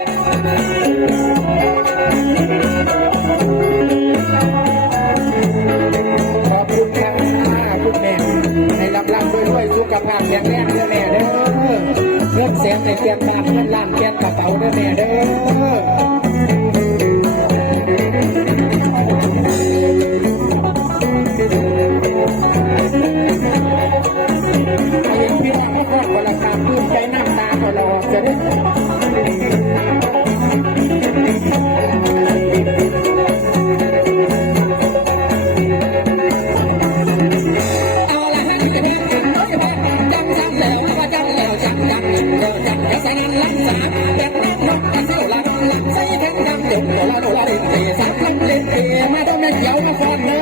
ขอบคุณแม่มากคุณแม่ให้รับรับด้วยด้สุขภาพแข็งแรงเด้อแม่เด้อเงินแสนในเตียงบ้านเงินล้านแเดี๋ยวเราดูเราดูเตะสักครั้งเล่นเตะมาต้องแม่เขียวมาฟอนเนอ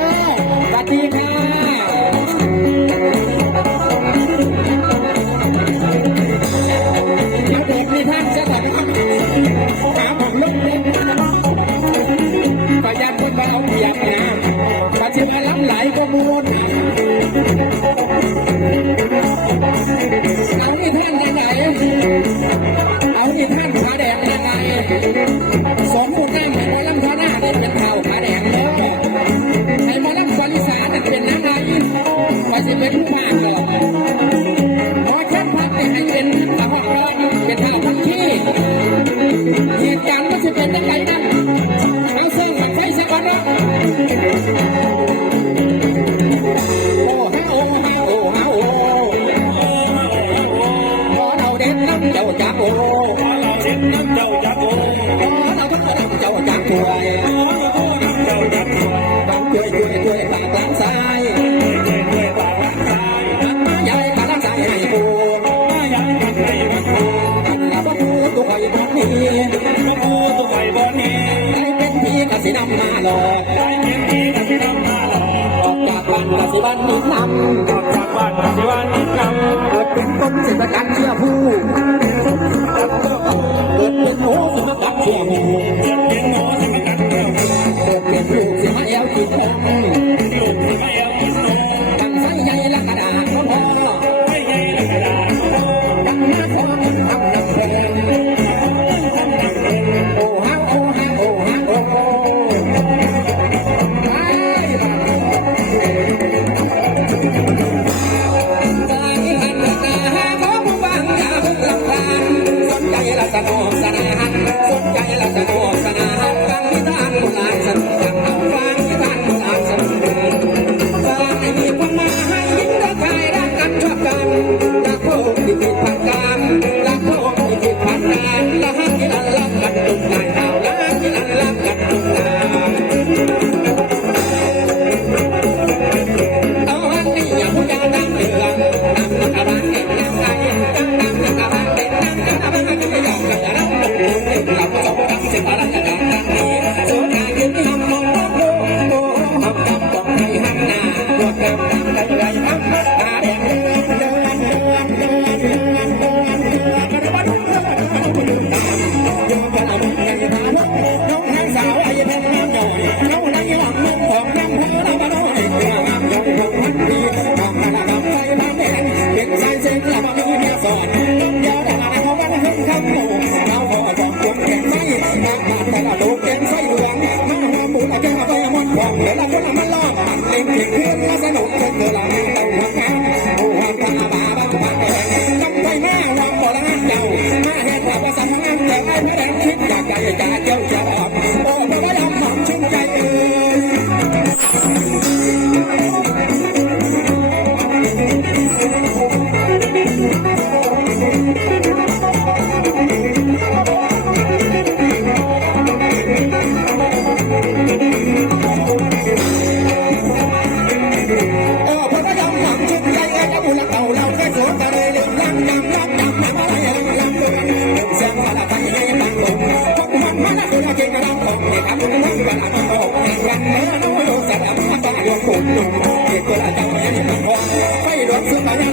ของพี่น้กูตัวใหญ่บ่นี้ให้เป็นพี่กสิดำมาหลอกให้เป็นพี่กสิดำมาหลอกออกจากบ้านกสิบ้านนิ่นำออกจากบ้านกสิบ้านนิ่นำเกิดเป็นต้นสิบกันเชื่อผู้เกิดเป็นโง่สิบกันเชื่อผู้เกิดเป็นโง่สิบกันเชื่อผู้เกิดเป็นลูกสิมาแอวกิ Gracias. 我们。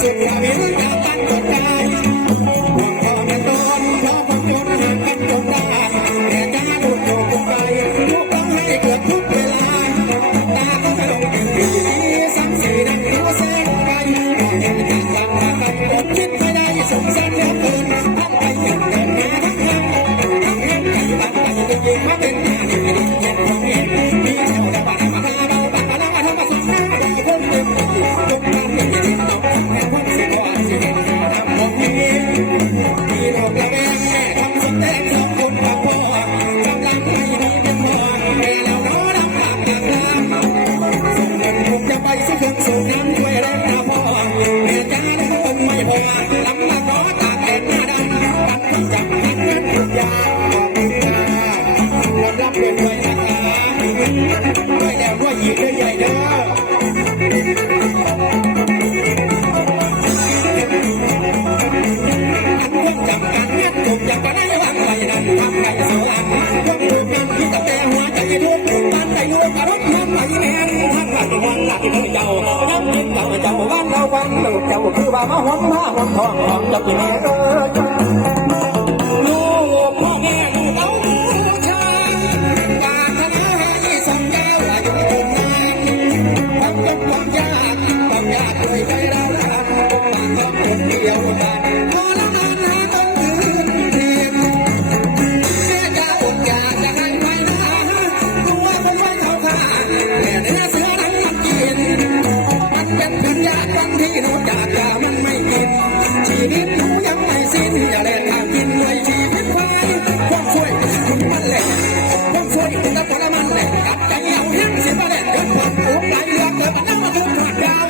se camina. มาหอมผ้าหวังทองหอมจับกินเออ Yeah.